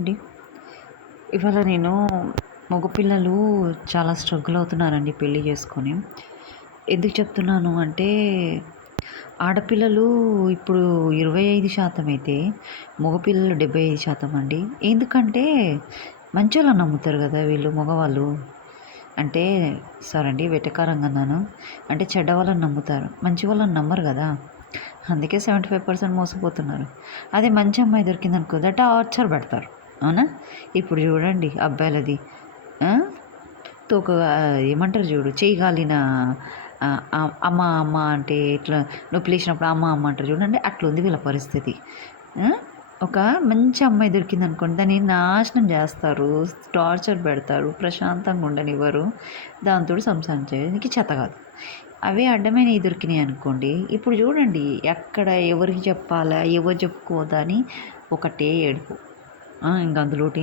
Hi అండి. ఇవాళ నేను మగపిల్లలు చాలా స్ట్రగుల్ అవుతున్నారండి పెళ్లి చేసుకొని. ఎందుకు చెప్తున్నాను అంటే, ఆడపిల్లలు ఇప్పుడు 25% అయితే, మగపిల్లలు 75% అండి. ఎందుకంటే, మంచోళ్ళని నమ్ముతారు గదా వీళ్ళు మగవాళ్ళు. అంటే సారీ అండి వెటకారంగా అన్నాను. అంటే చెడ్డ వాళ్ళని నమ్ముతారు. మంచి వాళ్ళని నమ్మరు గదా! అందుకే 75% మోసపోతున్నారు. అదే మంచి అమ్మాయి దొరికిందనుకో టార్చర్ పెడతారు. అవునా? ఇప్పుడు చూడండి అబ్బాయిలది. ఆ! తోక ఏమంటారు చూడు చెయ్యి కాలిన అమ్మ అమ్మ అంటే ఇట్లా నొప్పి లేచినప్పుడు అమ్మ అమ్మ అంటారు చూడండి. అట్లుంది వీళ్ళ పరిస్థితి. ఆ! ఒక మంచి అమ్మాయి దొరికిందనుకోండి దాన్ని నాశనం చేస్తారు. టార్చర్ పెడతారు. ప్రశాంతంగా ఉండనివ్వరు. దాంతోటి సంసారం చేయడానికి చేతకాదు. అవే అడ్డమైనవి దొరికినాయి అనుకోండి. ఇప్పుడు చూడండి ఎక్కడ ఎవరికి చెప్పాలా? ఎవరు చెప్పుకోవద్దా అని ఒకటే ఏడుపు. ఇంక అందులోటి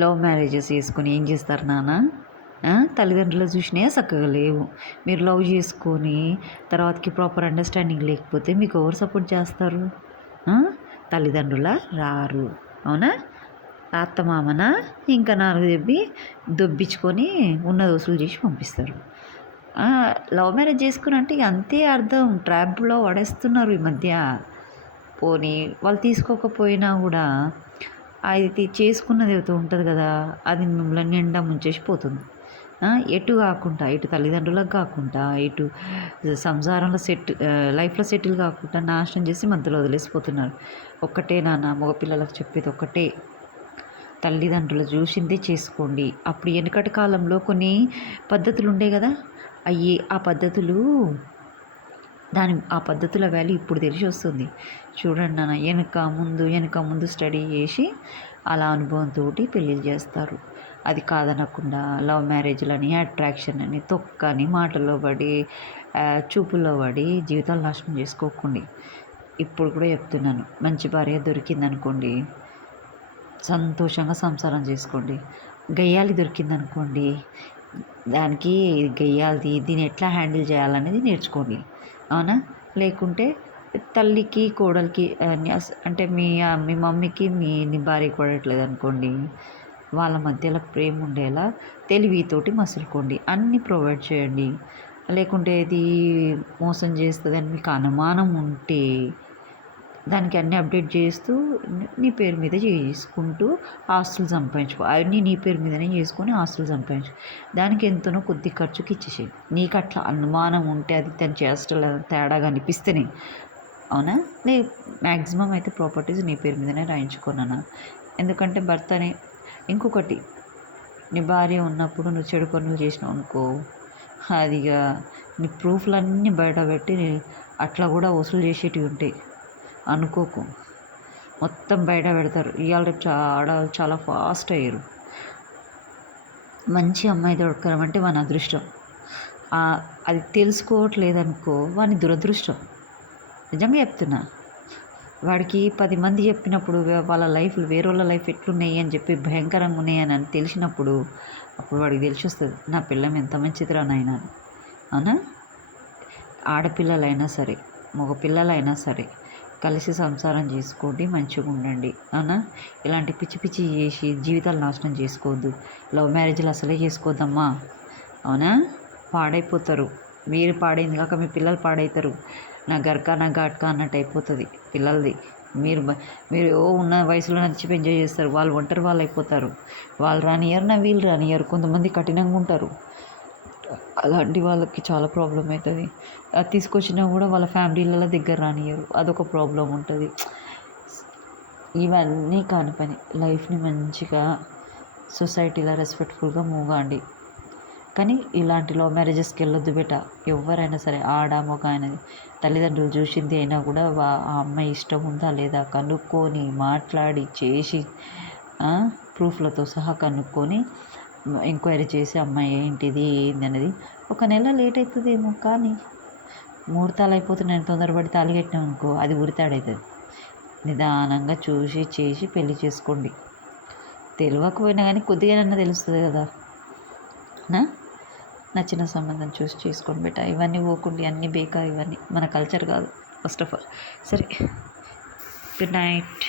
లవ్ మ్యారేజెస్ చేసుకొని ఏం చేస్తారు నాన్న? తల్లిదండ్రులు చూసినాయే చక్కగా లేవు. మీరు లవ్ చేసుకొని తర్వాతకి ప్రాపర్ అండర్స్టాండింగ్ లేకపోతే మీకు ఎవరు సపోర్ట్ చేస్తారు? తల్లిదండ్రుల రారు. అవునా? అత్తమామన ఇంకా 4 చెప్పి దొబ్బించుకొని ఉన్నది వసూలు చేసి పంపిస్తారు. లవ్ మ్యారేజ్ చేసుకుని ఇక అంతే అర్థం. ట్రాప్లో పడేస్తున్నారు ఈ మధ్య. పోనీ వాళ్ళు తీసుకోకపోయినా కూడా అది చేసుకున్నది ఏదో ఉంటుంది కదా, అది మిమ్మల్ని నిండా ముంచేసి పోతుంది. ఎటు కాకుండా ఇటు తల్లిదండ్రులకు కాకుండా ఇటు సంసారంలో లైఫ్లో సెటిల్ కాకుండా నాశనం చేసి మధ్యలో వదిలేసిపోతున్నారు. ఒక్కటే నాన్న మగపిల్లలకు చెప్పేది ఒక్కటే, తల్లిదండ్రులు చూసిందే చేసుకోండి. అప్పుడు వెనకటి కాలంలో కొన్ని పద్ధతులు ఉండే కదా, ఆ పద్ధతుల వాల్యూ ఇప్పుడు తెలిసి వస్తుంది. చూడండి నాన్న, వెనక ముందు స్టడీ చేసి అలా అనుభవంతో పెళ్ళిళ్ళు చేస్తారు. అది కాదనకుండా లవ్ మ్యారేజ్లని, అట్రాక్షన్ అని, తొక్కని, మాటల్లో పడి చూపుల్లో పడి జీవితాలు నాశనం చేసుకోకండి. ఇప్పుడు కూడా చెప్తున్నాను, మంచి భార్య దొరికిందనుకోండి సంతోషంగా సంసారం చేసుకోండి. గయ్యాలి దొరికిందనుకోండి దానికి గయ్యాలిది, దీన్ని ఎట్లా హ్యాండిల్ చేయాలనేది నేర్చుకోండి. అవునా? లేకుంటే తల్లికి కోడలికి అంటే మీ మమ్మీకి నీ భార్య పడట్లేదు అనుకోండి, వాళ్ళ మధ్యలో ప్రేమ ఉండేలా తెలివితోటి మసులుకోండి. అన్నీ ప్రొవైడ్ చేయండి. లేకుంటే ఇది మోసం చేస్తుందని మీకు అనుమానం ఉంటే దానికి అన్నీ అప్డేట్ చేస్తూ నీ పేరు మీద చేసుకుంటూ ఆస్తులు సంపాదించుకో. అవన్నీ నీ పేరు మీదనే చేసుకొని ఆస్తులు సంపాదించు. దానికి ఎంతనో కొద్ది ఖర్చుకి ఇచ్చేసేయి. నీకు అట్లా అనుమానం ఉంటే, అది తను చేష్టల తేడాగా అనిపిస్తేనే. అవునా? మ్యాక్సిమం అయితే ప్రాపర్టీస్ నీ పేరు మీదనే రాయించుకున్నాను. ఎందుకంటే భర్తని ఇంకొకటి, నీ భార్య ఉన్నప్పుడు నువ్వు చెడు పనులు చేసినావు అనుకో, అదిగా నీ ప్రూఫ్లన్నీ బయట పెట్టి అట్లా కూడా వసూలు చేసేటివి ఉంటాయి. అనుకోకు, మొత్తం బయట పెడతారు. ఇవాళ రేపు చాలా ఫాస్ట్ అయ్యారు. మంచి అమ్మాయి దొరకడం అంటే వాని అదృష్టం. అది తెలుసుకోవట్లేదనుకో వాని దురదృష్టం. నిజంగా చెప్తున్నా. వాడికి 10 మంది చెప్పినప్పుడు వాళ్ళ లైఫ్లు వేరేళ్ళ లైఫ్ ఎట్లున్నాయి అని చెప్పి భయంకరంగా ఉన్నాయని అని తెలిసినప్పుడు అప్పుడు వాడికి తెలిసి వస్తుంది, నా పిల్లం ఎంత మంచిదిరా నాయనా. అవునా? ఆడపిల్లలైనా సరే మగపిల్లలైనా సరే కలిసి సంసారం చేసుకోండి, మంచిగా ఉండండి. అవునా? ఇలాంటి పిచ్చి పిచ్చి చేసి జీవితాలు నాశనం చేసుకోవద్దు. లవ్ మ్యారేజ్లు అసలే చేసుకోవద్దమ్మా. అవునా? పాడైపోతారు. మీరు పాడైంది కాక మీ పిల్లలు పాడవుతారు. నా గర్కా నా ఘాట్కా అన్నట్టు అయిపోతుంది పిల్లలది. మీరు ఉన్న వయసులో నచ్చిపోయి ఎంజాయ్ చేస్తారు. వాళ్ళు ఒంటరి వాళ్ళు అయిపోతారు. వాళ్ళు రానియరు, వీళ్ళు రానియరు. కొంతమంది కఠినంగా ఉంటారు. అలాంటి వాళ్ళకి చాలా ప్రాబ్లం అవుతుంది. అది తీసుకొచ్చినా కూడా వాళ్ళ ఫ్యామిలీల దగ్గర రానియరు. అదొక ప్రాబ్లం ఉంటుంది. ఇవన్నీ కాని పని. లైఫ్ని మంచిగా సొసైటీలో రెస్పెక్ట్ఫుల్గా మూవ్ కాండి. కానీ ఇలాంటి లవ్ మ్యారేజెస్కి వెళ్ళొద్దు బేట. ఎవరైనా సరే ఆడ మగ అనేది తల్లిదండ్రులు చూసింది అయినా కూడా ఆ అమ్మాయి ఇష్టం ఉందా లేదా కనుక్కొని మాట్లాడి చేసి ప్రూఫ్లతో సహా కనుక్కొని ఎంక్వైరీ చేసి అమ్మాయి ఏంటిది ఏంది అనేది. 1 నెల లేట్ అవుతుందేమో, కానీ ముహూర్తాలు అయిపోతున్నాయని తొందరపడి తాళి కట్టినాం అనుకో అది ఉరితాడవుతుంది. నిదానంగా చూసి చేసి పెళ్లి చేసుకోండి. తెలియకపోయినా కానీ కొద్దిగానన్నా తెలుస్తుంది కదా. నచ్చిన సంబంధం చూసి చేసుకోండి బేట. ఇవన్నీ పోకుండా అన్నీ బేకార్. ఇవన్నీ మన కల్చర్ కాదు ఫస్ట్ ఆఫ్ ఆల్. సరే, గుడ్ నైట్.